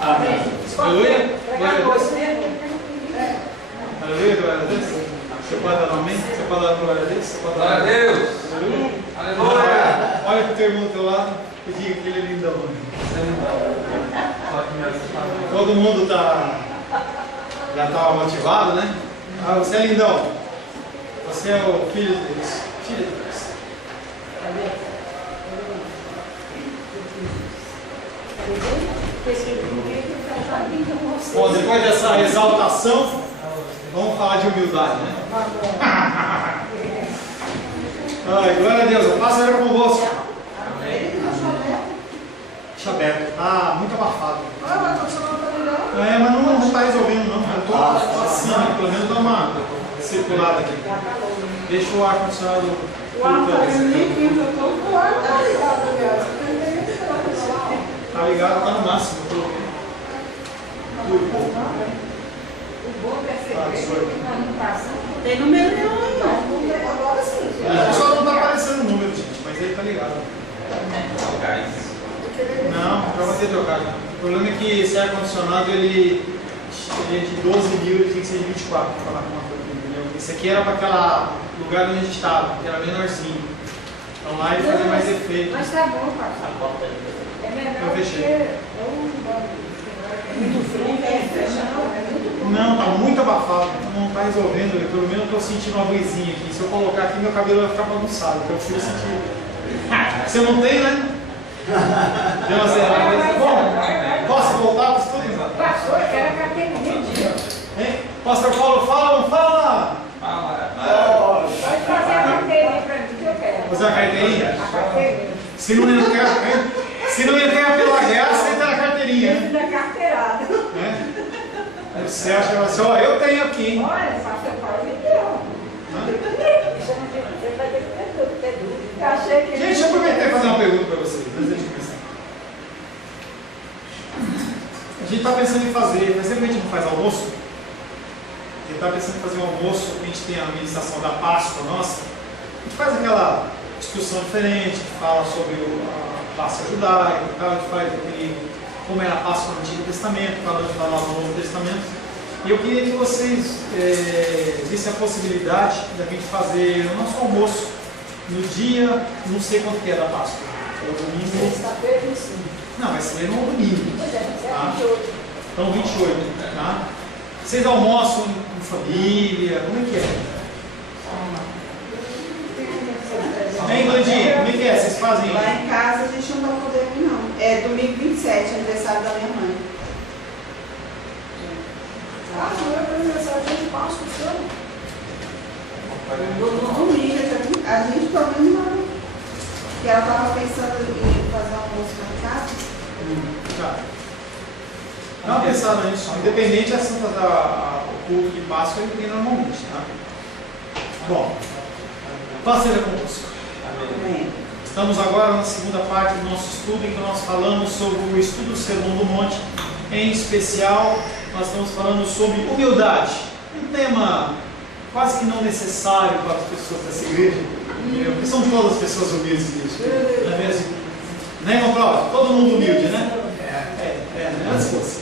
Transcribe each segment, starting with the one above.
Amém. Aleluia. Glória a Deus. Aleluia, glória a Deus. Você pode dar um amém? Você pode dar glória a Deus? Você pode dar Glória a Deus. Aleluia. Aleluia. Olha para o teu irmão do teu lado e diga que ele é lindão. Todo mundo já está motivado, né? Ah, você é lindão. Você é o filho de Deus. Filho de Deus. Bom, depois dessa exaltação, vamos falar de humildade, né? Ai, glória a Deus. A paz era convosco. Deixa aberto. Ah, muito abafado. É, mas não está resolvendo, não. Eu estou assim, pelo menos dá uma circulada aqui. Deixa o ar-condicionado. O ar-condicionado tá ligado, tá no máximo. Tem número nenhum aí, não. Agora sim. Só não está aparecendo o número, gente, mas ele tá ligado. Não, já vai ter trocado. O problema é que esse ar-condicionado ele é de 12 mil, ele tem que ser de 24 para falar com uma coisa, entendeu? Esse aqui era para aquele lugar onde a gente estava, que era menorzinho. Então lá ele fazia mais efeito. Mas tá bom, pastor. É melhor Eu fechei. muito frio, é muito bom. Não, tá muito abafado, não tá resolvendo. Pelo menos eu tô sentindo uma brisinha aqui. Se eu colocar aqui, meu cabelo vai ficar bagunçado. Então eu preciso sentir. Você não tem, né? Deu uma zerada. Bom, posso voltar para o estudo? Pastor, eu quero a carteirinha. Hein? Pastor Paulo, fala ou não fala? Pode fazer a carteirinha para mim que eu quero. Fazer a carteirinha? A carteirinha. Se não entrar pela graça, entra na carteirinha. Dentro da carteirada. Você acha que vai ser, ó, eu tenho aqui, hein? Olha, pastor Paulo me deu. Você vai ter que ter dúvida. Eu achei que... Gente, deixa eu aproveitar e fazer uma pergunta para vocês, antes de começar. A gente está pensando em fazer, faz tempo que a gente não faz almoço. A gente está pensando em fazer um almoço, a gente tem a ministração da Páscoa nossa. A gente faz aquela discussão diferente, a gente fala sobre a Páscoa judaica e tal, a gente faz como era a Páscoa no Antigo Testamento, falando lá no Novo Testamento. E eu queria que vocês vissem a possibilidade da gente fazer o nosso almoço no dia, não sei quanto que é da Páscoa. É o domingo. Sexta-feira, 25. Não, vai ser no domingo. Pois é, Tá? 28. Então 28. Tá? Vocês almoçam em família? Como é que é? Hein, Glandinha? Como é que é? Vocês fazem? Lá em casa a gente não está podendo, não. É domingo 27, aniversário da minha mãe. Ah, não é para aniversário de Páscoa, senhor? No domingo, a gente pelo menos não. Porque ela estava pensando em fazer um almoço lá em casa. Tá. Dá uma pensada nisso. Independente da Santa o culto de Páscoa, ele tem normalmente, tá? Bom, paz seja convosco. Amém. Estamos agora na segunda parte do nosso estudo, em que nós falamos sobre o estudo do Sermão do Monte. Em especial, nós estamos falando sobre humildade. Um tema quase que não necessário para as pessoas dessa igreja, porque são todas as pessoas humildes nisso. Não é mesmo? Né, irmão Cláudio? Todo mundo humilde, né? Antes fosse.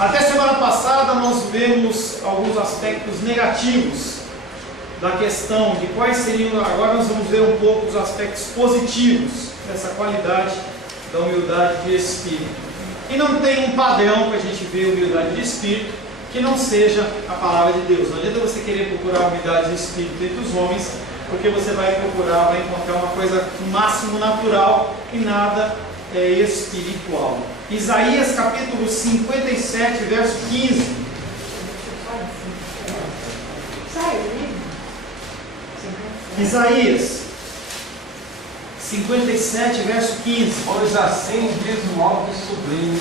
Até semana passada nós vemos alguns aspectos negativos da questão de quais seriam. Agora nós vamos ver um pouco os aspectos positivos dessa qualidade da humildade de espírito. E não tem um padrão para a gente ver humildade de espírito que não seja a palavra de Deus. Não adianta você querer procurar humildade de espírito entre os homens, porque você vai encontrar uma coisa no máximo natural e nada espiritual. Isaías capítulo 57, verso 15. Isaías 57, verso 15. Pois assim diz o alto e sublime,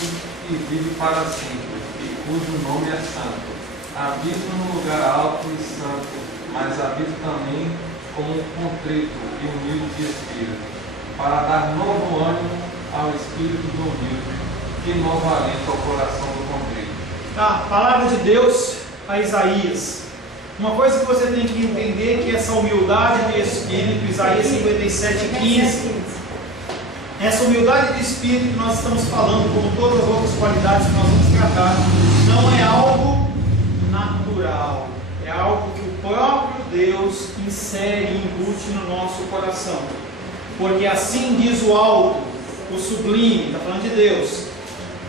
e vive para sempre, e cujo nome é santo. Habito no lugar alto e santo, mas habito também com um contrito e humilde de espírito, para dar novo ânimo ao espírito do humilde, que novo alento ao coração do contrito. A palavra de Deus a Isaías. Uma coisa que você tem que entender é que essa humildade de espírito, Isaías 57, 15, Essa humildade de espírito que nós estamos falando, como todas as outras qualidades que nós vamos tratar, não é algo natural, é algo que o próprio Deus insere e embute no nosso coração. Porque assim diz o alto, o sublime, está falando de Deus,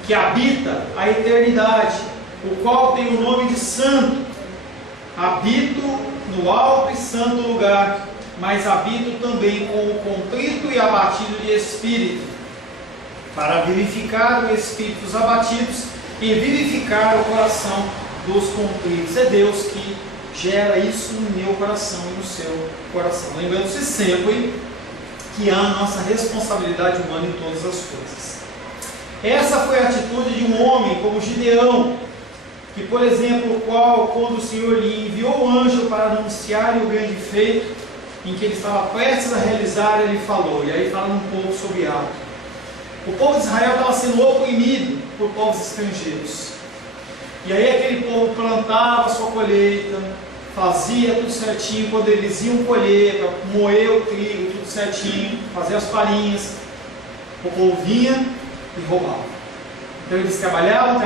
que habita a eternidade, o qual tem o nome de santo. Habito no alto e santo lugar, mas habito também com o contrito e abatido de espírito, para vivificar o espírito dos abatidos e vivificar o coração dos contritos. É Deus que gera isso no meu coração e no seu coração. Lembrando-se sempre que há a nossa responsabilidade humana em todas as coisas. Essa foi a atitude de um homem como Gideão, que, por exemplo, quando o Senhor lhe enviou o anjo para anunciar o grande feito, em que ele estava prestes a realizar, ele falou. E aí fala um pouco sobre algo. O povo de Israel estava sendo oprimido por povos estrangeiros. E aí aquele povo plantava a sua colheita, fazia tudo certinho. Quando eles iam colher, para moer o trigo, tudo certinho, fazer as farinhas, o povo vinha e roubava. Então eles trabalhavam,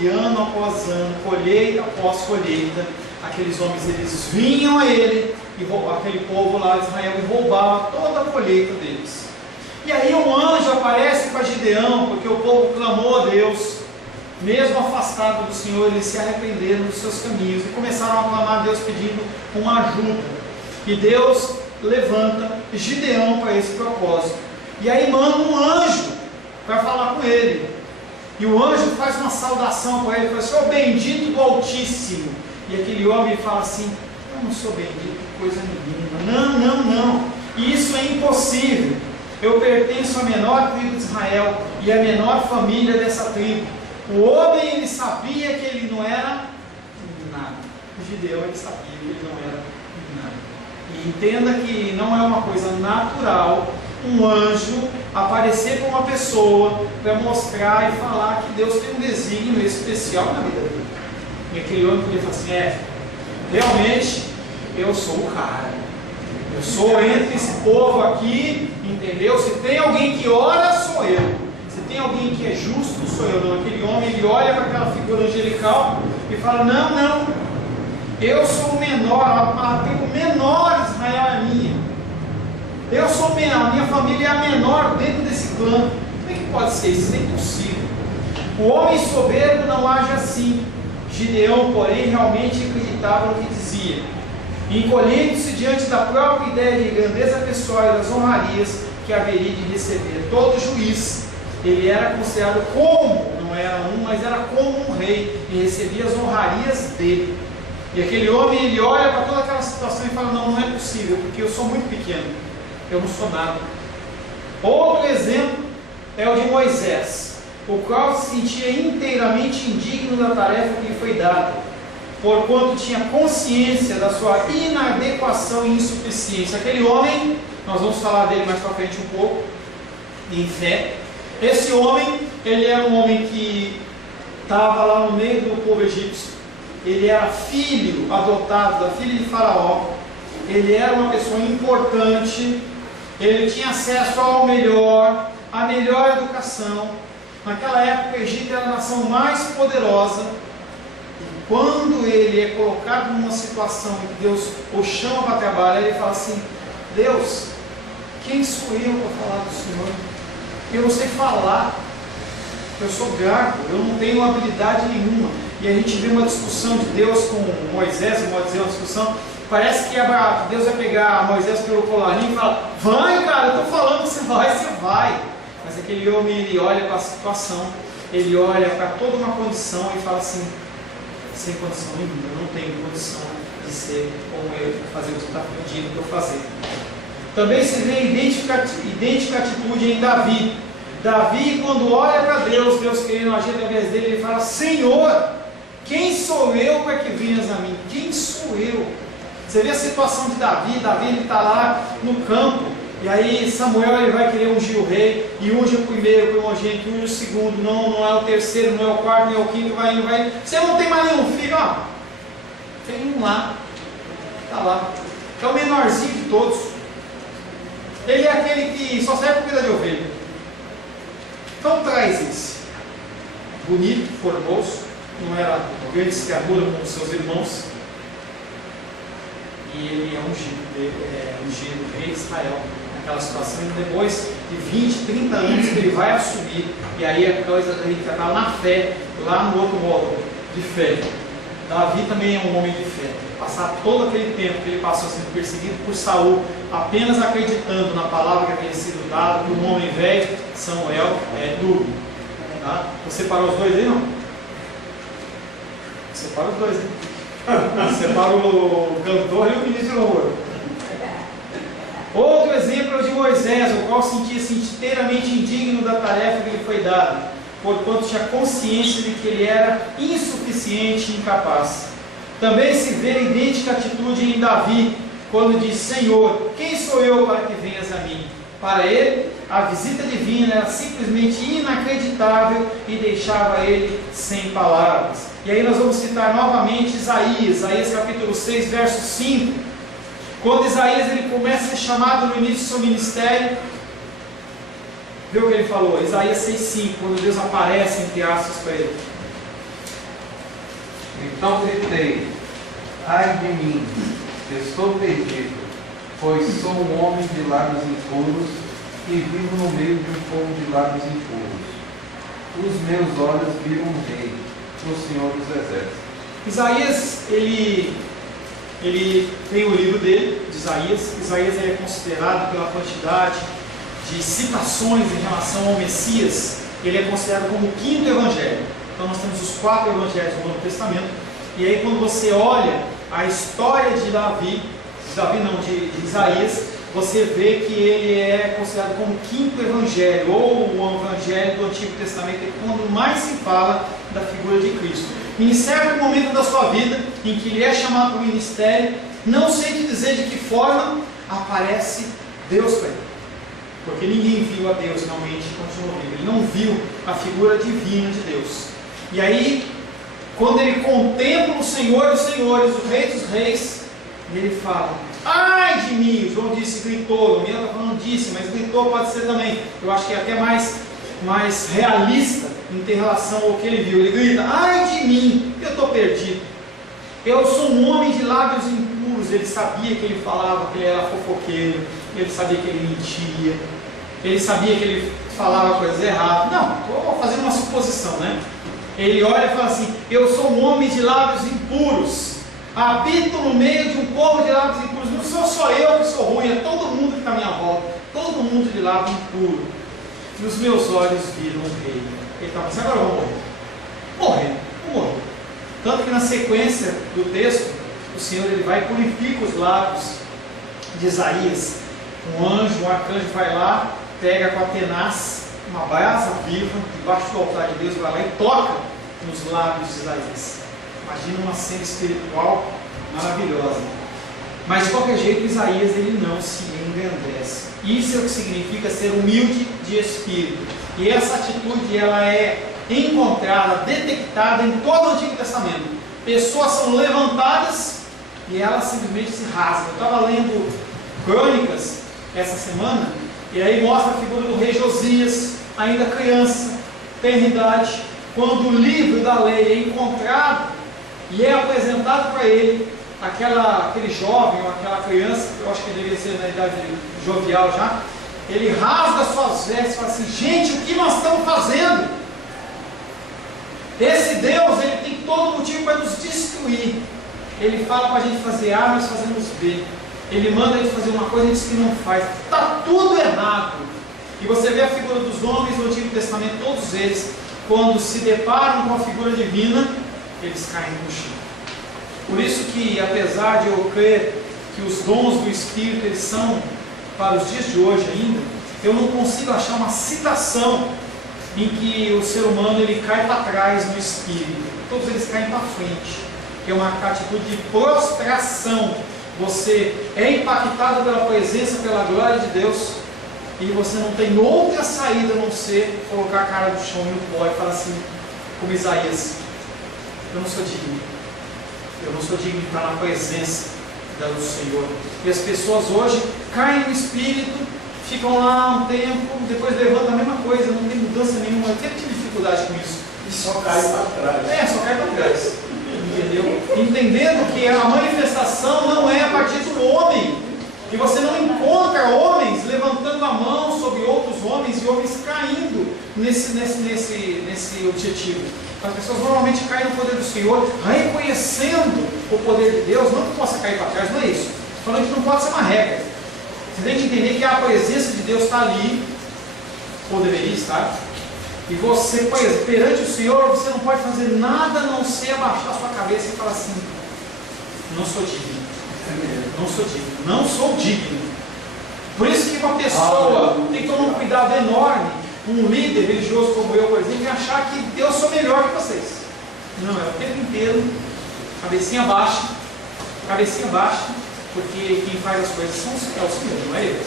e ano após ano, colheita após colheita, aqueles homens, eles vinham a ele, e aquele povo lá de Israel, e roubava toda a colheita deles. E aí um anjo aparece para Gideão, porque o povo clamou a Deus, mesmo afastado do Senhor, eles se arrependeram dos seus caminhos, e começaram a clamar a Deus pedindo uma ajuda. E Deus levanta Gideão para esse propósito. E aí manda um anjo para falar com ele. E o anjo faz uma saudação para ele, fala assim: "Ó bendito do Altíssimo". E aquele homem fala assim: "Eu não sou bendito, coisa nenhuma. Não. Isso é impossível. Eu pertenço à menor tribo de Israel e à menor família dessa tribo". O homem, ele sabia que ele não era nada. O Gideão, ele sabia que ele não era nada. E entenda que não é uma coisa natural um anjo aparecer para uma pessoa para mostrar e falar que Deus tem um desígnio especial na vida dele. E aquele homem podia falar assim: realmente eu sou o cara, eu sou entre esse povo aqui, entendeu? Se tem alguém que ora, sou eu. Se tem alguém que é justo, sou eu. Não, aquele homem, ele olha para aquela figura angelical e fala: não, eu sou o menor, a tribo menor de Israel é minha. Eu sou a minha família é a menor dentro desse clã. Como é que pode ser isso? Isso é impossível. O homem soberbo não age assim. Gideão, porém, realmente acreditava no que dizia. Encolhendo-se diante da própria ideia de grandeza pessoal e das honrarias que haveria de receber. Todo juiz, ele era considerado como, não era mas era como um rei, e recebia as honrarias dele. E aquele homem, ele olha para toda aquela situação e fala: não é possível, porque eu sou muito pequeno. Eu não sou nada. Outro exemplo é o de Moisés, o qual se sentia inteiramente indigno da tarefa que lhe foi dada, porquanto tinha consciência da sua inadequação e insuficiência. Aquele homem, nós vamos falar dele mais para frente um pouco, em fé. Esse homem, ele era um homem que estava lá no meio do povo egípcio. Ele era filho adotado da filha de Faraó. Ele era uma pessoa importante. Ele tinha acesso ao melhor, à melhor educação. Naquela época, o Egito era a nação mais poderosa. E quando ele é colocado numa situação em que Deus o chama para trabalhar, ele fala assim: Deus, quem sou eu para falar do Senhor? Eu não sei falar, eu sou gago, eu não tenho habilidade nenhuma. E a gente vê uma discussão de Deus com Moisés, pode dizer uma discussão. Parece que Deus vai pegar Moisés pelo colarinho e falar: vai, cara, eu estou falando que você vai. Mas aquele homem, ele olha para a situação, ele olha para toda uma condição e fala assim: sem condição nenhuma, eu não tenho condição de ser como eu, fazer o que você está pedindo para eu fazer. Também se vê idêntica atitude em Davi. Davi, quando olha para Deus, Deus querendo agir através dele, ele fala: Senhor, quem sou eu para que venhas a mim? Quem sou eu? Você vê a situação de Davi. Davi, ele está lá no campo, e aí Samuel, ele vai querer ungir o rei, e unge o primeiro, o primogênito, unge o segundo, não é o terceiro, não é o quarto, não é o quinto, vai. Você não tem mais nenhum filho, tem um lá, está lá, é o menorzinho de todos. Ele é aquele que só serve para cuidar de ovelha. Então traz esse. Bonito, formoso, não era grande criatura como seus irmãos. E ele é ungido rei de Israel. Naquela situação, e depois de 20, 30 anos que ele vai assumir. E aí a coisa a gente está na fé, lá no outro módulo de fé. Davi também é um homem de fé. Passar todo aquele tempo que ele passou sendo perseguido por Saul, apenas acreditando na palavra que havia sido dada por um homem velho, Samuel, duro. Tá? Você separou os dois aí, não? Separa os dois, hein? Separa o cantor e o ministro de louvor. Outro exemplo é o de Moisés, o qual sentia-se inteiramente indigno da tarefa que lhe foi dada, porquanto tinha consciência de que ele era insuficiente e incapaz. Também se vê a idêntica atitude em Davi, quando diz: Senhor, quem sou eu para que venhas a mim? Para ele, a visita divina era simplesmente inacreditável e deixava ele sem palavras. E aí nós vamos citar novamente Isaías capítulo 6, verso 5. Quando Isaías ele começa a ser chamado no início do seu ministério, vê o que ele falou, Isaías 6,5, quando Deus aparece entre aspas para ele. Então gritei: ai de mim, estou perdido, pois sou um homem de lábios impuros e vivo no meio de um povo de lábios impuros. Os meus olhos viram um rei, o Senhor dos Exércitos. Isaías, ele tem o livro dele, de Isaías. Isaías ele é considerado pela quantidade de citações em relação ao Messias, ele é considerado como o quinto evangelho. Então nós temos os 4 evangelhos do Novo Testamento. E aí quando você olha a história de de Isaías, você vê que ele é considerado como o quinto evangelho, ou o evangelho do Antigo Testamento, é quando mais se fala da figura de Cristo. Em certo momento da sua vida, em que ele é chamado para o ministério, não sei te dizer de que forma aparece Deus para ele. Porque ninguém viu a Deus realmente continuou vivo. Ele não viu a figura divina de Deus. E aí, quando ele contempla o Senhor dos Senhores, o Rei dos Reis, ele fala: ai de mim! João disse, gritou. O meu está falando disse, mas gritou pode ser também. Eu acho que é até mais realista em ter relação ao que ele viu. Ele grita: ai de mim! Eu estou perdido. Eu sou um homem de lábios impuros. Ele sabia que ele falava que ele era fofoqueiro. Ele sabia que ele mentia. Ele sabia que ele falava coisas erradas. Não, estou fazendo uma suposição, né? Ele olha e fala assim: eu sou um homem de lábios impuros, habito no meio de um povo de lábios impuros. Não sou só eu que sou ruim, é todo mundo que está à minha volta, todo mundo de lábios impuros. E os meus olhos viram o rei. Ele está pensando: agora eu vou morrer. Vou morrer. Tanto que na sequência do texto, o Senhor ele vai e purifica os lábios de Isaías. Um arcanjo vai lá, pega com a tenaz uma brasa viva, debaixo do altar de Deus, vai lá e toca nos lábios de Isaías. Imagina uma cena espiritual maravilhosa. Mas de qualquer jeito, Isaías ele não se engrandece. Isso é o que significa ser humilde de espírito. E essa atitude ela é encontrada, detectada em todo o Antigo Testamento. Pessoas são levantadas e elas simplesmente se rasgam. Eu estava lendo Crônicas essa semana, e aí mostra a figura do rei Josias, ainda criança, tenra idade, quando o livro da lei é encontrado e é apresentado para ele, aquele jovem ou aquela criança, eu acho que deveria ser na idade jovial já, ele rasga suas vestes e fala assim: gente, o que nós estamos fazendo? Esse Deus, ele tem todo motivo para nos destruir. Ele fala para a gente fazer A, nós fazemos B. Ele manda a gente fazer uma coisa e diz que não faz. Está tudo errado. E você vê a figura dos homens do Antigo Testamento, todos eles, quando se deparam com a figura divina, eles caem no chão. Por isso que, apesar de eu crer que os dons do Espírito eles são para os dias de hoje ainda, eu não consigo achar uma citação em que o ser humano ele cai para trás no Espírito. Todos eles caem para frente, que é uma atitude de prostração. Você é impactado pela presença, pela glória de Deus, e você não tem outra saída a não ser colocar a cara no chão e no pó e falar assim, como Isaías: eu não sou digno. Eu não sou digno de estar na presença do Senhor. E as pessoas hoje caem no espírito ficam lá um tempo, depois levantam a mesma coisa, não tem mudança nenhuma. Eu sempre tive dificuldade com isso. E só cai para trás. Só cai para trás. Entendeu? Entendendo que a manifestação não é a partir do homem. E você não encontra homens levantando a mão sobre outros homens e homens caindo nesse objetivo. As pessoas normalmente caem no poder do Senhor, reconhecendo o poder de Deus, não que possa cair para trás, não é isso. Falando que não pode ser uma regra. Você tem que entender que a presença de Deus está ali, ou deveria estar, e você, perante o Senhor, você não pode fazer nada a não ser abaixar a sua cabeça e falar assim: não sou digno. Não sou digno, não sou digno. Por isso que uma pessoa tem que tomar um cuidado enorme, um líder religioso como eu, por exemplo, e achar que eu sou melhor que vocês. Não, é o tempo inteiro, cabecinha baixa, porque quem faz as coisas é o Senhor, não é eu.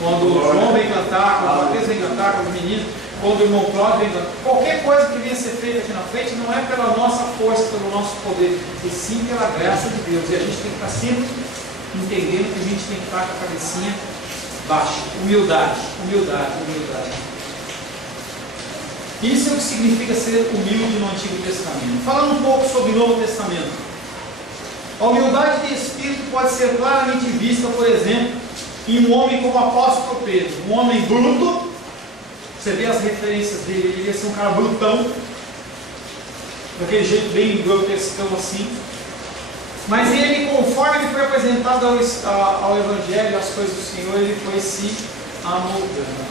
Quando o João vem cantar, quando o Mateus vem cantar, quando o menino, quando o irmão Cláudio vem cantar, qualquer coisa que venha a ser feita aqui na frente não é pela nossa força, pelo nosso poder, e sim pela graça de Deus. E a gente tem que estar sempre entendendo que a gente tem que estar com a cabecinha baixa. Humildade. Isso é o que significa ser humilde no Antigo Testamento. Falando um pouco sobre o Novo Testamento. A humildade de espírito pode ser claramente vista, por exemplo, em um homem como o apóstolo Pedro, um homem bruto. Você vê as referências dele, ele ia ser um cara brutão, daquele jeito bem grotescão assim. Mas ele, conforme ele foi apresentado ao Evangelho, às coisas do Senhor, ele foi se amoldando.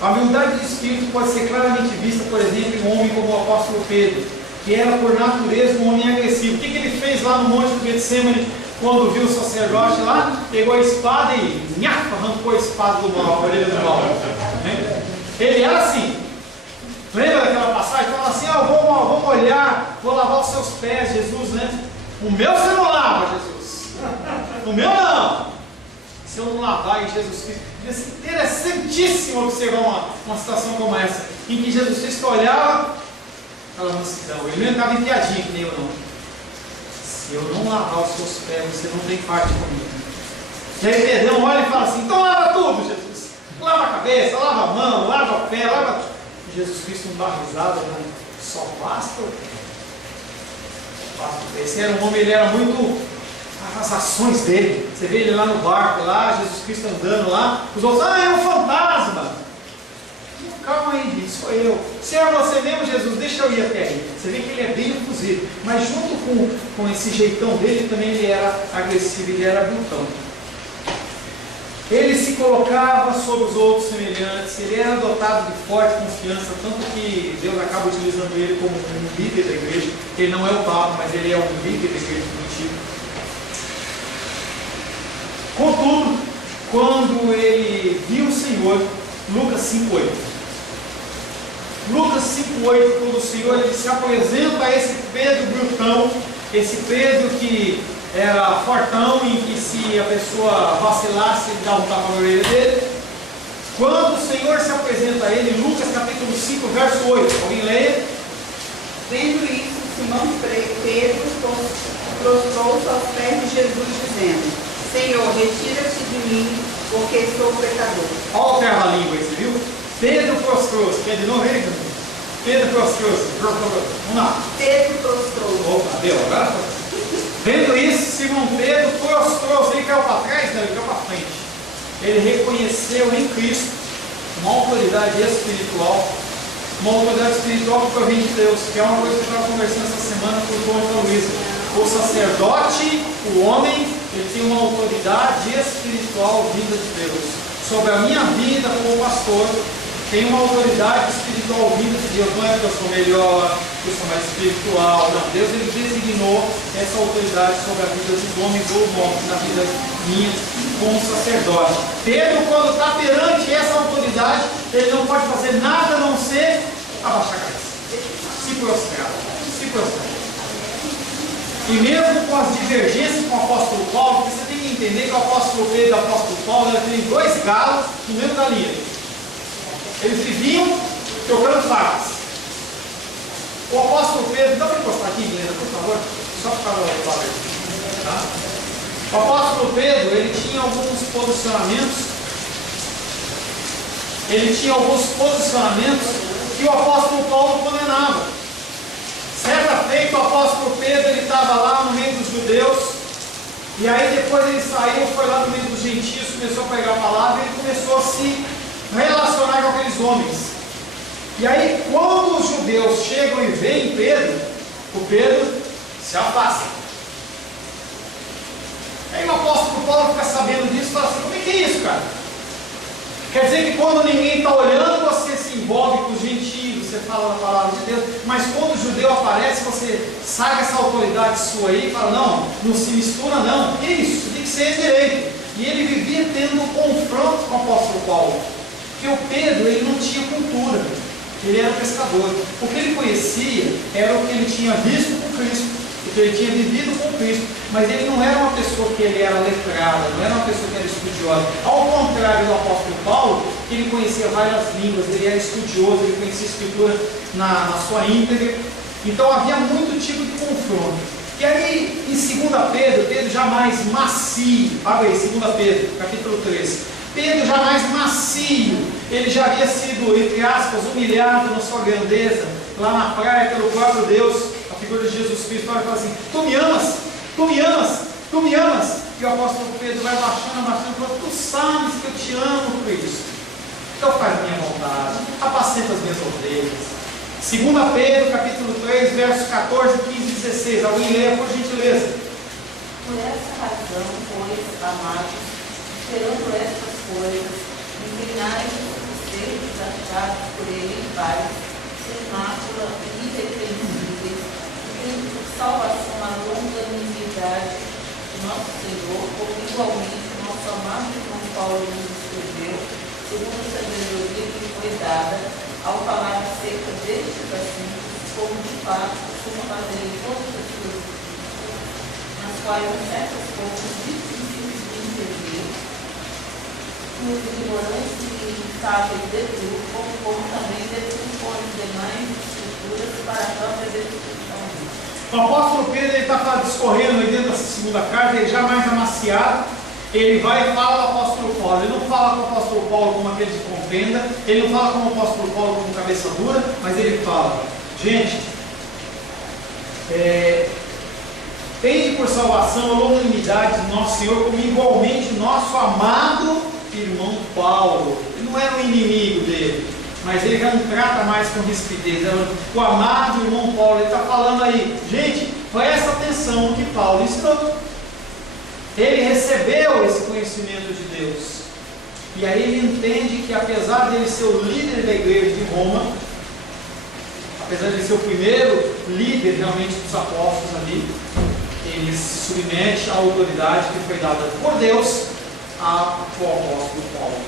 A humildade de espírito pode ser claramente vista, por exemplo, em um homem como o apóstolo Pedro, que era por natureza um homem agressivo. O que ele fez lá no Monte do Getsemane, quando viu o sacerdote lá? Pegou a espada e arrancou a espada do mal, a orelha do mal. Ele era assim. Lembra daquela passagem? Falava assim: vou molhar, vou lavar os seus pés, Jesus, né? O meu você não lava, Jesus. O meu não. Se eu não lavar em Jesus Cristo. Devia ser interessantíssimo observar uma situação como essa, em que Jesus Cristo olhava aquela mansidão. Ele não estava em piadinha, que nem eu não. Se eu não lavar os seus pés, você não tem parte comigo. E aí Pedrão olha e fala assim: então lava tudo, Jesus. Lava a cabeça, lava a mão, lava o pé, lava. E Jesus Cristo não dá risada, não. Só basta. Esse era um homem, ele era muito. As ações dele. Você vê ele lá no barco, lá, Jesus Cristo andando lá. Os outros, é um fantasma. Calma aí, gente, sou eu. Se é você mesmo, Jesus, deixa eu ir até aí. Você vê que ele é bem efusivo. Mas junto com esse jeitão dele, também ele era agressivo, ele era brutão. Ele se colocava sobre os outros semelhantes, ele era dotado de forte confiança, tanto que Deus acaba utilizando ele como um líder da igreja. Ele não é o Papa, mas ele é um líder da igreja primitiva. Contudo, quando ele viu o Senhor, Lucas 5,8. Lucas 5,8, quando o Senhor ele se apresenta a esse Pedro brutão, esse Pedro que era fortão, em que se a pessoa vacilasse, ele dava um tapa na orelha dele. Quando o Senhor se apresenta a ele, Lucas capítulo 5, verso 8, alguém leia? Vendo isso, Simão Pedro prostrou-se aos pés de Jesus, dizendo: Senhor, retira-te de mim, porque sou pecador. Olha o trava-língua aí, você viu? Pedro prostrou-se. Quer de novo ele? Pedro prostrou-se. Vamos lá. Pedro prostrou-se. Opa, deu agora? Vendo isso, Simão Pedro prostrou-se. Ele caiu para trás? Não, ele caiu para frente. Ele reconheceu em Cristo uma autoridade espiritual. Uma autoridade espiritual que provém de Deus, que é uma coisa que eu estava conversando essa semana com o João e com a Luísa. O sacerdote, o homem, ele tem uma autoridade espiritual vinda de Deus. Sobre a minha vida como pastor, tem uma autoridade espiritual vinda de Deus. Não é que eu sou melhor, que eu sou mais espiritual. Não, Deus ele designou essa autoridade sobre a vida dos homens ou mortos, na vida minha como sacerdote. Pedro, quando está perante essa autoridade, ele não pode fazer nada a não ser abaixar a cabeça, se prostrar, se prostrar. E mesmo com as divergências com o apóstolo Paulo, você tem que entender que o apóstolo Pedro e o apóstolo Paulo têm dois galos no mesmo galinha. Eles viviam trocando facas. O apóstolo Pedro, dá para encostar aqui, Helena, por favor? Só para o padre. Tá? O apóstolo Pedro, ele tinha alguns posicionamentos ele tinha alguns posicionamentos que o apóstolo Paulo condenava. Certa feita, o apóstolo Pedro, ele estava lá no meio dos judeus, e aí depois ele saiu, foi lá no meio dos gentios, começou a pregar a palavra, e ele começou a se relacionar com aqueles homens. E aí, quando os judeus chegam e veem Pedro, o Pedro se afasta. Aí o apóstolo Paulo fica sabendo disso e fala assim: como é que é isso, cara? Quer dizer que quando ninguém está olhando, você se envolve com os gentios, você fala da palavra de Deus, mas quando o judeu aparece, você sai essa autoridade sua aí e fala: não, não se mistura não. Que isso? Tem que ser direito. E ele vivia tendo um confronto com o apóstolo Paulo, porque o Pedro, ele não tinha cultura, ele era pescador. O que ele conhecia era o que ele tinha visto com Cristo, o que ele tinha vivido com Cristo, mas ele não era uma pessoa que ele era letrada, não era uma pessoa que era estudiosa. Ao contrário do apóstolo Paulo, que ele conhecia várias línguas, ele era estudioso, ele conhecia a escritura na sua íntegra. Então havia muito tipo de confronto. E aí, em 2 Pedro, Pedro jamais macio, abre aí, 2 Pedro, capítulo 3. Pedro jamais macio, ele já havia sido, entre aspas, humilhado na sua grandeza, lá na praia pelo próprio Deus, a figura de Jesus Cristo. Olha e fala assim: tu me amas, tu me amas, tu me amas. E o apóstolo Pedro vai baixando, falando: tu sabes que eu te amo, Cristo. Então faz minha vontade, apacenta as minhas ovelhas. 2 Pedro, capítulo 3, versos 14, 15 e 16. Alguém leia, por gentileza. Por essa razão, pois, amados, esperando estas coisas, inclinai-vos a sermos achados por ele em paz, sem mácula e irrepreensíveis, e tendo por salvação a longanimidade de nosso Senhor, como igualmente o nosso amado irmão Paulo nos escreveu, segundo a sabedoria que foi dada, ao falar acerca destes assuntos, como de fato costuma fazer em todas as suas epístolas, nas quais certas poucas difíceis de entender, os ignorantes e instáveis de tudo, como também deturpam as demais escrituras para a própria destruição. O apóstolo Pedro está discorrendo aí dentro dessa segunda carta, ele jamais amaciado. Ele vai e fala do apóstolo Paulo. Ele não fala com o apóstolo Paulo como aquele de contenda, ele não fala com o apóstolo Paulo como cabeça dura, mas ele fala: gente, tende por salvação a longanimidade do nosso Senhor, como igualmente nosso amado irmão Paulo. Ele não era um inimigo dele, mas ele já não trata mais com rispidez. O amado irmão Paulo, ele está falando aí: gente, presta atenção no que Paulo ensinou. Ele recebeu esse conhecimento de Deus, e aí ele entende que, apesar de ele ser o líder da igreja de Roma, apesar de ele ser o primeiro líder realmente dos apóstolos ali, ele se submete à autoridade que foi dada por Deus ao apóstolo Paulo.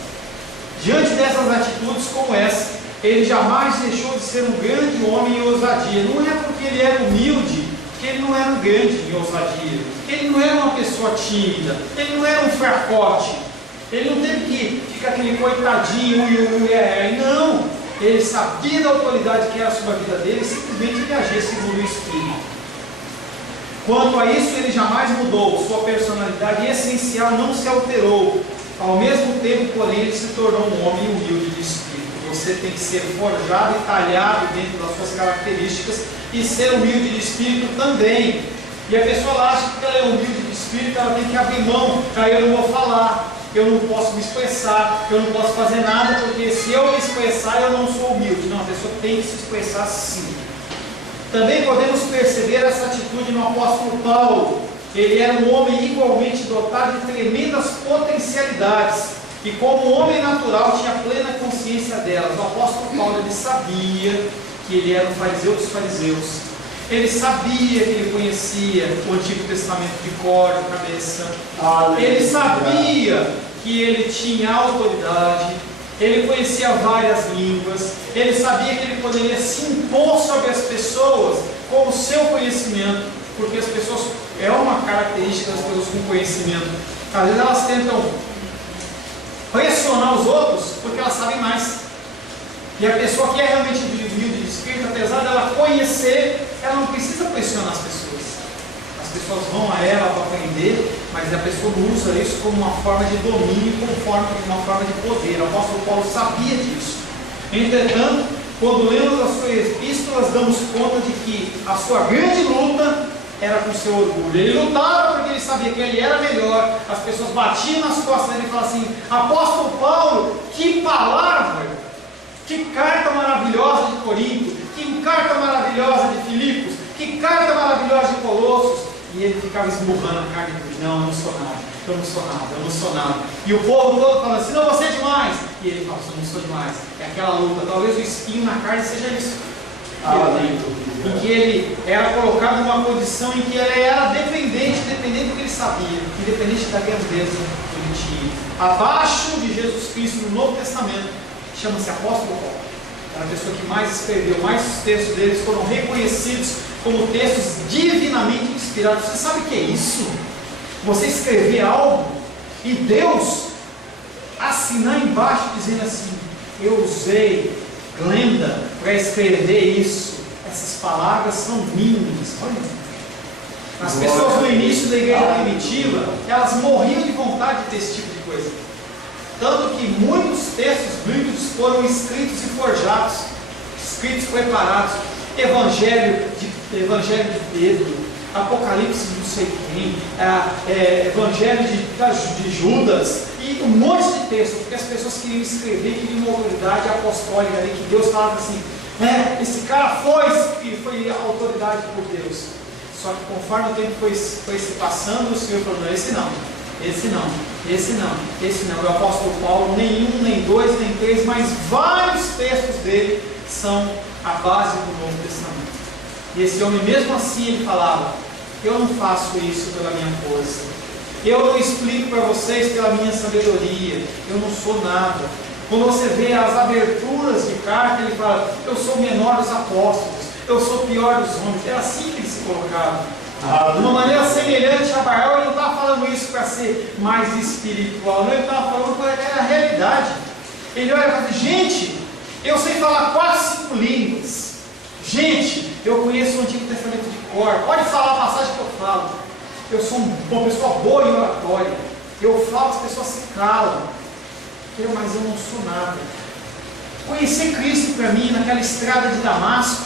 Diante dessas atitudes como essa, ele jamais deixou de ser um grande homem em ousadia. Não é porque ele era humilde que ele não era um grande em ousadia, ele não era uma pessoa tímida, ele não era um fracote, ele não teve que ficar aquele coitadinho, não, ele sabia da autoridade que era sobre a vida dele, e simplesmente ele agia segundo o Espírito. Quanto a isso, ele jamais mudou, sua personalidade essencial não se alterou, ao mesmo tempo, porém, ele se tornou um homem humilde de espírito. Você tem que ser forjado e talhado dentro das suas características e ser humilde de espírito também. E a pessoa acha que ela é humilde de espírito, ela tem que abrir mão. Eu não vou falar, eu não posso me expressar, eu não posso fazer nada, porque se eu me expressar eu não sou humilde. Não, a pessoa tem que se expressar sim. Também podemos perceber essa atitude no apóstolo Paulo. Ele era um homem igualmente dotado de tremendas potencialidades, e como homem natural tinha plena consciência delas. O apóstolo Paulo, ele sabia que ele era um fariseu dos fariseus, ele sabia que ele conhecia o Antigo Testamento de cor, de cabeça, ele sabia que ele tinha autoridade, ele conhecia várias línguas, ele sabia que ele poderia se impor sobre as pessoas com o seu conhecimento, porque as pessoas, é uma característica das pessoas com conhecimento, às vezes elas tentam pressionar os outros porque elas sabem mais. E a pessoa que é realmente humilde de espírito, apesar dela conhecer, ela não precisa pressionar as pessoas pessoas vão a ela para aprender, mas a pessoa não usa isso como uma forma de domínio, como uma forma de poder. O apóstolo Paulo sabia disso. Entretanto, quando lemos as suas epístolas, damos conta de que a sua grande luta era com seu orgulho. Ele lutava porque ele sabia que ele era melhor. As pessoas batiam nas costas dele e falavam assim: apóstolo Paulo, que palavra, que carta maravilhosa de Corinto, que carta maravilhosa de Filipos, que carta maravilhosa de Colossos. E ele ficava esmurrando a carne dele: não, eu não sou nada, eu não sou nada, eu não sou nada. E o povo todo falando assim: não, você é demais. E ele fala: eu não sou demais. É aquela luta. Talvez o espinho na carne seja isso. Em que ele era colocado numa condição em que ele era dependente do que ele sabia, independente da grandeza que ele tinha. Abaixo de Jesus Cristo no Novo Testamento, chama-se apóstolo Paulo. Era a pessoa que mais escreveu, mais os textos deles foram reconhecidos como textos divinamente inspirados. Você sabe o que é isso? Você escrever algo e Deus assinar embaixo dizendo assim: eu usei Glenda para escrever isso. Essas palavras são minhas. Olha, as pessoas no início da igreja primitiva, elas morriam de vontade de ter esse tipo de coisa. Tanto que muitos textos bíblicos foram escritos e forjados, escritos preparados. Evangelho de Pedro, Apocalipse de não sei quem, Evangelho de Judas, e um monte de textos, porque as pessoas queriam escrever, queriam uma autoridade apostólica ali, que Deus falava assim: esse cara foi a autoridade por Deus. Só que conforme o tempo foi se passando, o Senhor falou: não, esse não. O apóstolo Paulo, nenhum, nem dois, nem três, mas vários textos dele são a base do Novo Testamento. E esse homem, mesmo assim, ele falava: eu não faço isso pela minha força, eu não explico para vocês pela minha sabedoria, eu não sou nada. Quando você vê as aberturas de carta, ele fala: eu sou o menor dos apóstolos, eu sou o pior dos homens. Era assim que ele se colocava. De uma maneira semelhante a Baal, ele não estava falando isso para ser mais espiritual, não, ele estava falando para a realidade. Ele olha e fala: gente, eu sei falar 4, 5 línguas. Gente, eu conheço o Antigo Testamento de cor. Pode falar a passagem que eu falo. Eu sou uma pessoa boa em oratória. Eu falo, as pessoas se calam. Mas eu não sou nada. Conhecer Cristo para mim naquela estrada de Damasco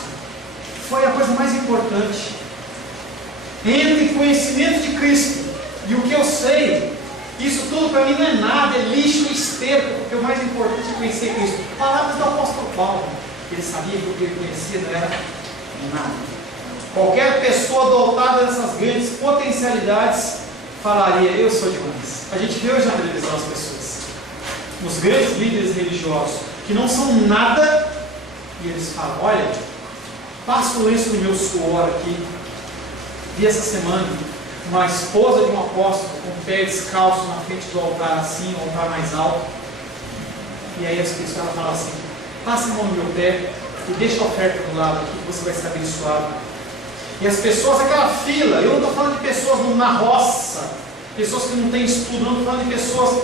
foi a coisa mais importante. Entre conhecimento de Cristo e o que eu sei, isso tudo para mim não é nada, é lixo e esterco, porque o mais importante é conhecer Cristo. Palavras do apóstolo Paulo. Ele sabia que o que ele conhecia não era nada. Qualquer pessoa dotada dessas grandes potencialidades falaria: eu sou demais. A gente vê hoje na televisão as pessoas, os grandes líderes religiosos, que não são nada, e eles falam: olha, passo o lenço no meu suor aqui. Vi essa semana uma esposa de um apóstolo com o pé descalço na frente do altar, assim, o altar mais alto. E aí as pessoas falam assim: passa a mão no meu pé e deixa a oferta do lado aqui, que você vai ser abençoado. E as pessoas, aquela fila, eu não estou falando de pessoas na roça, pessoas que não têm estudo, não estou falando de pessoas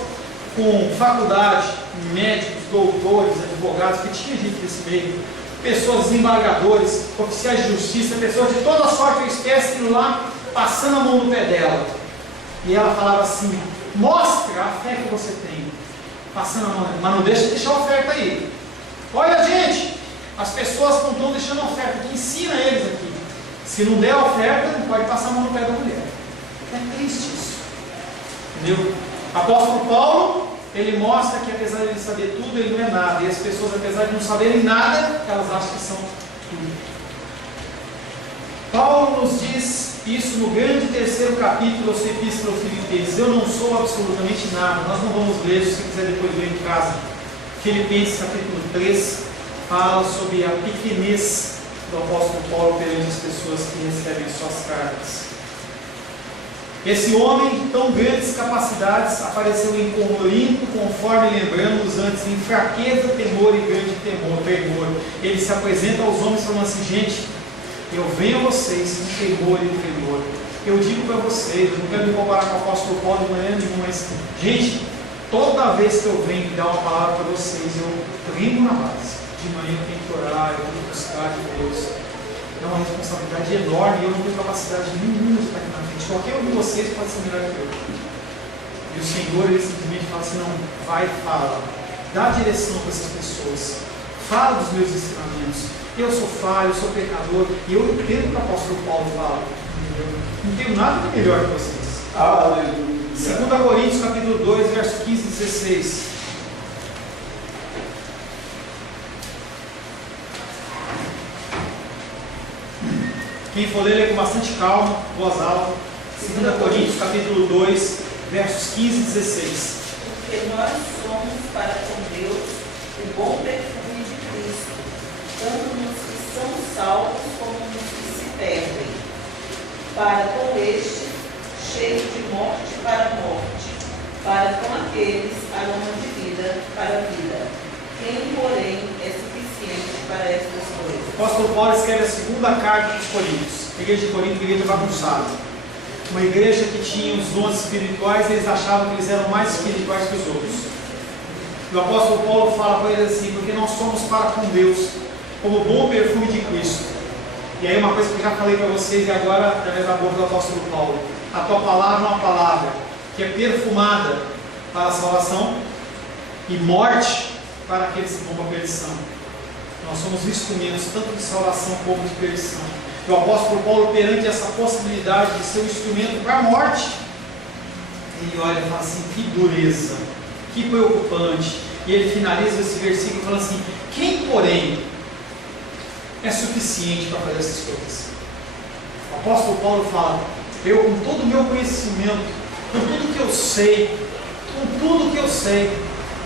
com faculdade, médicos, doutores, advogados, que tinha gente desse meio, pessoas desembargadores, oficiais de justiça, pessoas de toda sorte e espécie indo lá, passando a mão no pé dela. E ela falava assim: mostra a fé que você tem, passando a mão, mas não deixa a oferta aí. Olha, gente, as pessoas não estão deixando a oferta, que ensina eles aqui. Se não der a oferta, não pode passar a mão no pé da mulher. É triste isso. Entendeu? Apóstolo Paulo, ele mostra que apesar de ele saber tudo, ele não é nada. E as pessoas, apesar de não saberem nada, elas acham que são tudo. Paulo nos diz isso no grande 3º capítulo da sua epístola aos Filipenses: eu não sou absolutamente nada. Nós não vamos ler, se você quiser depois ler em casa. Filipenses capítulo 3 fala sobre a pequenez do apóstolo Paulo perante as pessoas que recebem suas cartas. Esse homem de tão grandes capacidades apareceu em Corinto, conforme lembramos antes, em fraqueza, temor e grande temor. Ele se apresenta aos homens falando assim: gente, eu venho a vocês em temor e tremor. Eu digo para vocês, eu não quero me comparar com o apóstolo Paulo de maneira nenhuma, mas, gente, toda vez que eu venho dar uma palavra para vocês, eu tremo na base. De manhã eu tenho que orar, eu tenho que buscar de Deus. É uma responsabilidade enorme e eu não tenho capacidade nenhuma de estar aqui na frente Mas qualquer um de vocês pode ser melhor que eu. E o Senhor, Ele simplesmente fala assim, não, vai e fala. Dá direção para essas pessoas. Fala dos meus ensinamentos. Eu sou falho, eu sou pecador. E eu entendo o que o apóstolo Paulo fala. Entendeu? Não tenho nada de melhor que vocês. Aleluia. 2 Coríntios capítulo 2, verso 15 e 16. Quem for ler, lê com bastante calma, voz alta. 2 Coríntios capítulo 2, versos 15 e 16. Porque nós somos para com Deus o bom perfume de Cristo, tanto nos que são salvos como nos que se perdem. Para com este, cheio de morte para a morte, para com aqueles aroma de vida para a vida. Quem, porém, é suficiente para estas coisas? O apóstolo Paulo escreve a segunda carta dos Coríntios. A igreja de Corinto, a igreja bagunçada. Uma igreja que tinha os dons espirituais, eles achavam que eles eram mais espirituais que os outros. E o apóstolo Paulo fala para eles assim, porque nós somos para com Deus, como o bom perfume de Cristo. E aí uma coisa que eu já falei para vocês, e agora, através da boca do apóstolo Paulo, a tua palavra é uma palavra que é perfumada para a salvação e morte para aqueles que vão para a perdição. Nós somos instrumentos tanto de salvação como de perdição. E o apóstolo Paulo, perante essa possibilidade de ser um instrumento para a morte, ele olha e fala assim, que dureza, que preocupante. E ele finaliza esse versículo falando assim, quem porém é suficiente para fazer essas coisas? O apóstolo Paulo fala, eu com todo o meu conhecimento, com tudo que eu sei,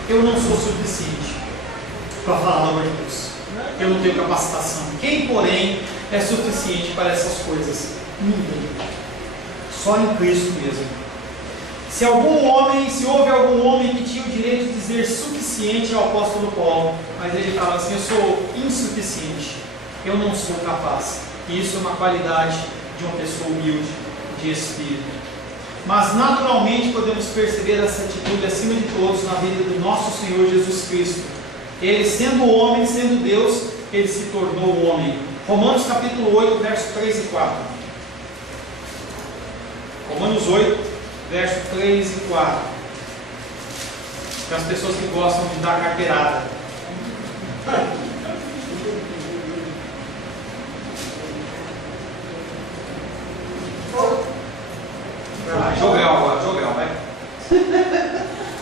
eu não sou suficiente para falar a obra de Deus. Eu não tenho capacitação. Quem, porém, é suficiente para essas coisas? Ninguém. Só em Cristo mesmo. Se houve algum homem que tinha o direito de dizer suficiente, é o apóstolo Paulo, mas ele fala assim, eu sou insuficiente, eu não sou capaz. E isso é uma qualidade de uma pessoa humilde, de espírito. Mas naturalmente podemos perceber essa atitude acima de todos na vida do nosso Senhor Jesus Cristo. Ele, sendo homem, sendo Deus, ele se tornou homem. Romanos capítulo 8, verso 3 e 4. Romanos 8, verso 3 e 4. Para as pessoas que gostam de dar carteirada. Jogral agora, Jogral, vai.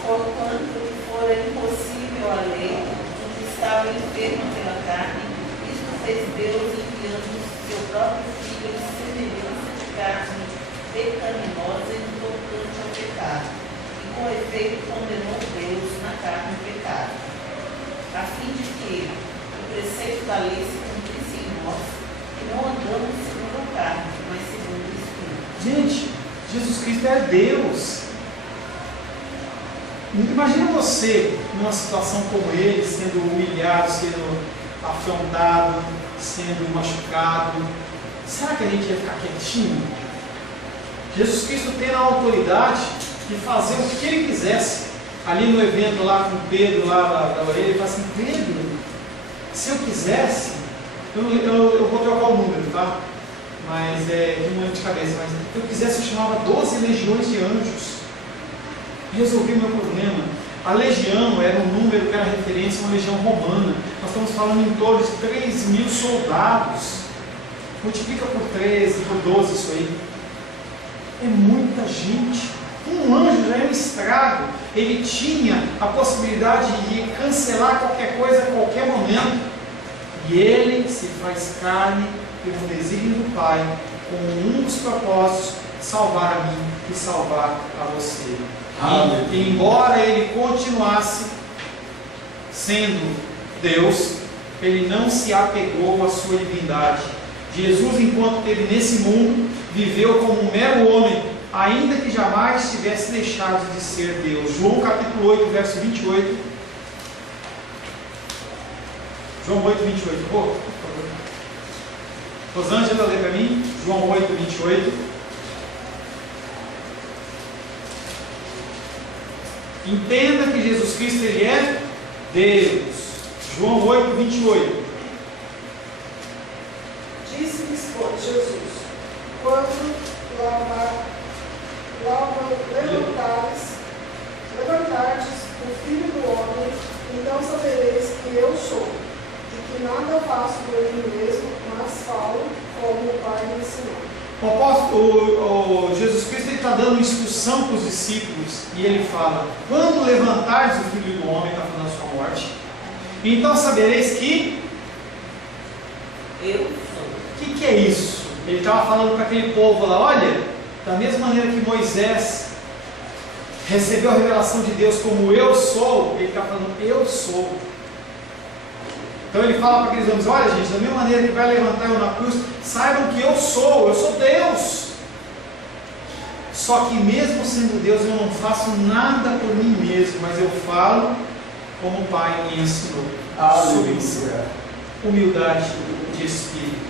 Porquanto fora impossível a lei, o que estava enfermo pela carne, isto fez Deus enviando seu próprio Filho em semelhança de carne pecaminosa e tocante ao pecado, e com efeito condenou Deus na carne o pecado, a fim de que o preceito da lei se cumprisse em nós, que não andamos segundo a carne, mas segundo o Espírito. Gente, Jesus Cristo é Deus. Imagina você numa situação como ele, sendo humilhado, sendo afrontado, sendo machucado. Será que a gente ia ficar quietinho? Jesus Cristo tem a autoridade de fazer o que ele quisesse. Ali no evento lá com Pedro, lá da orelha, ele fala assim, Pedro, se eu quisesse, eu vou trocar o número, tá? Mas de um ano de cabeça, mas se eu quisesse, eu chamava 12 legiões de anjos e resolvi o meu problema. A legião era um número que era referência a uma legião romana. Nós estamos falando em torno de 3.000 soldados. Multiplica por 13, por 12 isso aí. É muita gente. Um anjo já era um estrago. Ele tinha a possibilidade de cancelar qualquer coisa a qualquer momento. E ele se faz carne pelo desígnio do Pai, com um dos propósitos, salvar a mim e salvar a você. E embora ele continuasse sendo Deus, ele não se apegou à sua divindade. Jesus, enquanto esteve nesse mundo, viveu como um mero homem, ainda que jamais tivesse deixado de ser Deus. João capítulo 8, verso 28. João 8, 28. Por favor. Rosângela, lê para mim. João 8, 28. Entenda que Jesus Cristo ele é Deus. João 8, 28. Disse-lhes, pois, Jesus, quando Jesus Cristo está dando instrução para os discípulos e ele fala: quando levantares o Filho do Homem, está falando a sua morte, então sabereis que Eu sou. o que é isso? Ele estava falando para aquele povo lá: olha, da mesma maneira que Moisés recebeu a revelação de Deus como eu sou, ele está falando eu sou. Então ele fala para aqueles homens: olha gente, da mesma maneira que vai levantar eu na cruz, saibam que eu sou Deus. Só que mesmo sendo Deus, eu não faço nada por mim mesmo, mas eu falo como o Pai me ensinou. Aleluia. Humildade de espírito.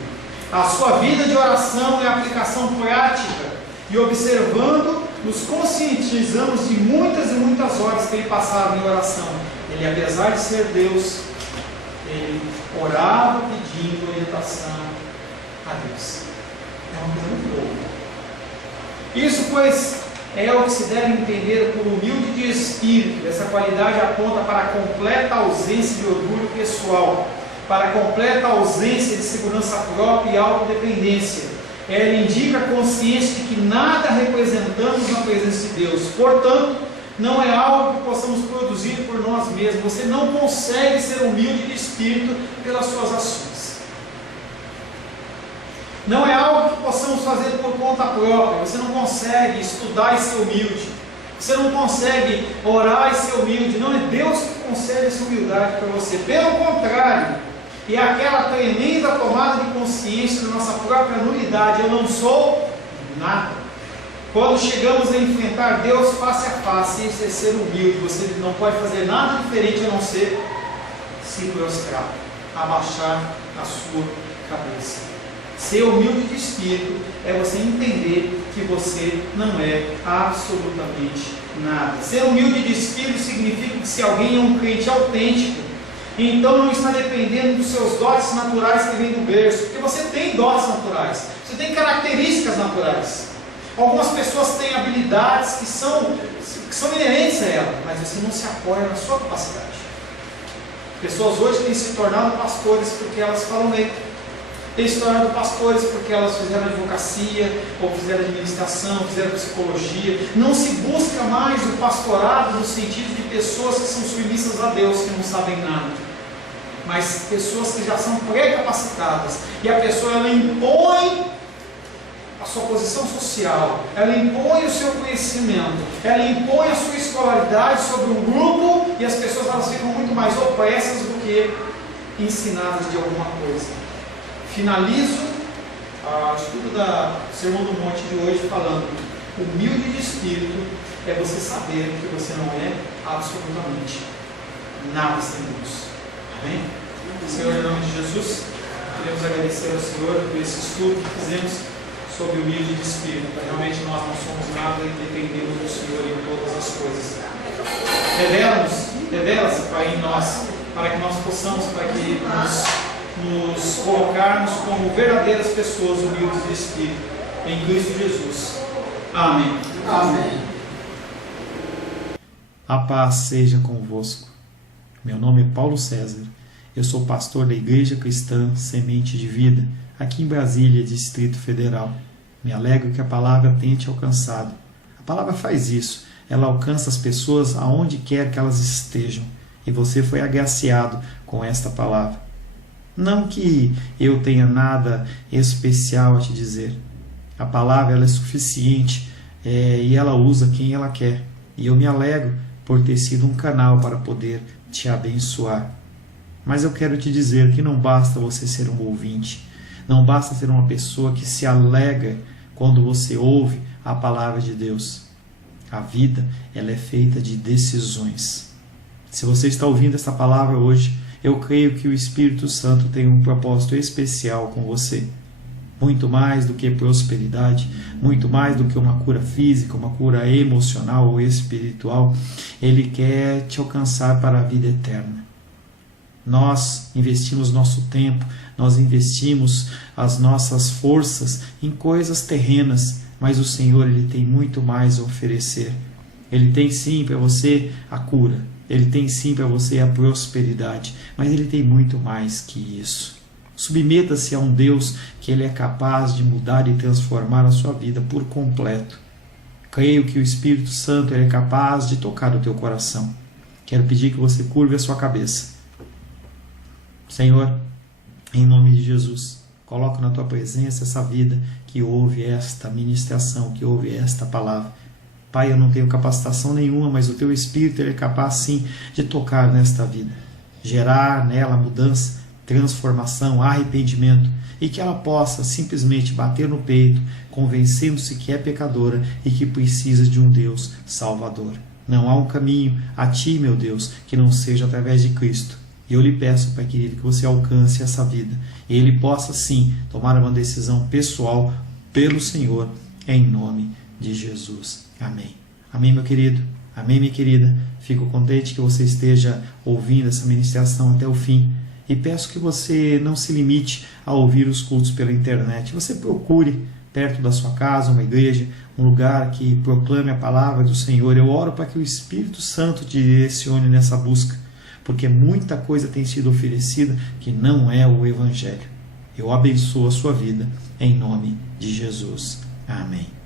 A sua vida de oração é aplicação prática, e observando, nos conscientizamos de muitas e muitas horas que ele passava em oração. Ele, apesar de ser Deus, ele orava pedindo orientação a Deus. É uma coisa muito boa. Isso, pois, é o que se deve entender por humilde de espírito. Essa qualidade aponta para a completa ausência de orgulho pessoal, para a completa ausência de segurança própria e autodependência. Ela indica a consciência de que nada representamos na presença de Deus. Portanto, não é algo que possamos produzir por nós mesmos. Você não consegue ser humilde de espírito pelas suas ações. Não é algo que possamos fazer por conta própria. Você não consegue estudar e ser humilde. Você não consegue orar e ser humilde. Não é Deus que concede essa humildade para você. Pelo contrário, é aquela tremenda tomada de consciência da nossa própria nulidade. Eu não sou nada. Quando chegamos a enfrentar Deus face a face, isso é ser humilde. Você não pode fazer nada diferente a não ser se prostrar, abaixar a sua cabeça. Ser humilde de espírito é você entender que você não é absolutamente nada. Ser humilde de espírito significa que se alguém é um crente autêntico, então não está dependendo dos seus dotes naturais que vêm do berço, porque você tem dotes naturais, você tem características naturais. Algumas pessoas têm habilidades que são inerentes a ela, mas você não se apoia na sua capacidade. Pessoas hoje têm se tornado pastores porque elas falam bem, têm se tornado pastores porque elas fizeram advocacia, ou fizeram administração, fizeram psicologia. Não se busca mais o pastorado no sentido de pessoas que são submissas a Deus, que não sabem nada, mas pessoas que já são pré-capacitadas, e a pessoa ela impõe a sua posição social, ela impõe o seu conhecimento, ela impõe a sua escolaridade sobre um grupo, e as pessoas elas ficam muito mais opressas do que ensinadas de alguma coisa. Finalizo o estudo do Sermão do Monte de hoje falando: humilde de espírito é você saber que você não é absolutamente nada sem Deus. Amém? Senhor, em nome de Jesus, queremos agradecer ao Senhor por esse estudo que fizemos sobre humilde de espírito. Realmente nós não somos nada e dependemos do Senhor em todas as coisas. Revela-se, Pai, em nós, para que nós possamos, para que nos colocarmos como verdadeiras pessoas humildes de espírito, em Cristo Jesus. Amém. Amém. A paz seja convosco. Meu nome é Paulo César. Eu sou pastor da Igreja Cristã Semente de Vida, aqui em Brasília, Distrito Federal. Me alegro que a palavra tenha te alcançado. A palavra faz isso. Ela alcança as pessoas aonde quer que elas estejam. E você foi agraciado com esta palavra. Não que eu tenha nada especial a te dizer. A palavra ela é suficiente e ela usa quem ela quer. E eu me alegro por ter sido um canal para poder te abençoar. Mas eu quero te dizer que não basta você ser um ouvinte. Não basta ser uma pessoa que se alegra quando você ouve a palavra de Deus. A vida ela é feita de decisões. Se você está ouvindo essa palavra hoje, eu creio que o Espírito Santo tem um propósito especial com você. Muito mais do que prosperidade, muito mais do que uma cura física, uma cura emocional ou espiritual, Ele quer te alcançar para a vida eterna. Nós investimos nosso tempo, nós investimos as nossas forças em coisas terrenas, mas o Senhor Ele tem muito mais a oferecer. Ele tem sim para você a cura, Ele tem sim para você a prosperidade, mas Ele tem muito mais que isso. Submeta-se a um Deus que Ele é capaz de mudar e transformar a sua vida por completo. Creio que o Espírito Santo é capaz de tocar o teu coração. Quero pedir que você curve a sua cabeça. Senhor, em nome de Jesus, coloco na tua presença essa vida que ouve esta ministração, que ouve esta palavra. Pai, eu não tenho capacitação nenhuma, mas o teu Espírito ele é capaz sim de tocar nesta vida, gerar nela mudança, transformação, arrependimento, e que ela possa simplesmente bater no peito, convencendo-se que é pecadora e que precisa de um Deus salvador. Não há um caminho a ti, meu Deus, que não seja através de Cristo. E eu lhe peço, Pai querido, que você alcance essa vida e ele possa sim tomar uma decisão pessoal pelo Senhor, em nome de Jesus. Amém. Amém, meu querido. Amém, minha querida. Fico contente que você esteja ouvindo essa ministração até o fim. E peço que você não se limite a ouvir os cultos pela internet. Você procure perto da sua casa uma igreja, um lugar que proclame a palavra do Senhor. Eu oro para que o Espírito Santo te direcione nessa busca, porque muita coisa tem sido oferecida que não é o Evangelho. Eu abençoo a sua vida em nome de Jesus. Amém.